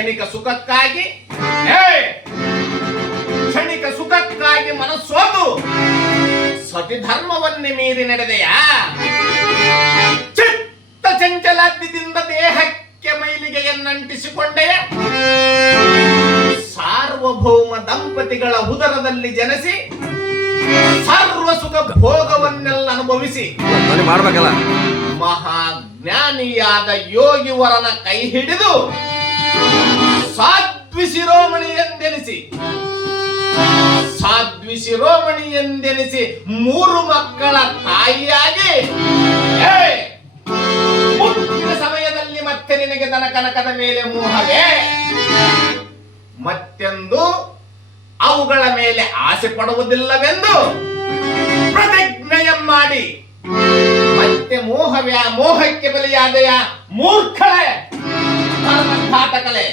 ಕ್ಷಣಿಕ ಸುಖಕ್ಕಾಗಿ ಕ್ಷಣಿಕ ಸುಖಕ್ಕಾಗಿ ಮನಸ್ಸೋದು ಸತಿ ಧರ್ಮವನ್ನೇ ಮೀರಿ ನಡೆದೆಯಾ? ಚಿತ್ತ ಚಂಚಲಾದ್ಯದಿಂದ ದೇಹಕ್ಕೆ ಮೈಲಿಗೆಯನ್ನಂಟಿಸಿಕೊಂಡೆಯ? ಸಾರ್ವಭೌಮ ದಂಪತಿಗಳ ಉದರದಲ್ಲಿ ಜನಿಸಿ ಸರ್ವ ಸುಖ ಭೋಗವನ್ನೆಲ್ಲ ಅನುಭವಿಸಿ ಮಾಡ್ಬೇಕಲ್ಲ ಮಹಾಜ್ಞಾನಿಯಾದ ಯೋಗಿವರನ ಕೈ ಹಿಡಿದು ಸಾಧ್ವಿ ಶಿರೋಮಣಿ ಎಂದೆನಿಸಿ 3 ಮಕ್ಕಳ ತಾಯಿಯಾಗಿ ಮುತ್ತಿನ ಸಮಯದಲ್ಲಿ ಮತ್ತೆ ನಿನಗೆ ದನ ಕನಕದ ಮೇಲೆ ಮೋಹವೇ? ಮತ್ತೆಂದು ಅವುಗಳ ಮೇಲೆ ಆಸೆ ಪಡುವುದಿಲ್ಲವೆಂದು ಪ್ರತಿಜ್ಞೆಯ ಮಾಡಿ ಮತ್ತೆ ಮೋಹಕ್ಕೆ ಬಲಿಯಾದೆಯ ಮೂರ್ಖಳೆ, ಧರ್ಮಘಾತಕಳೆ.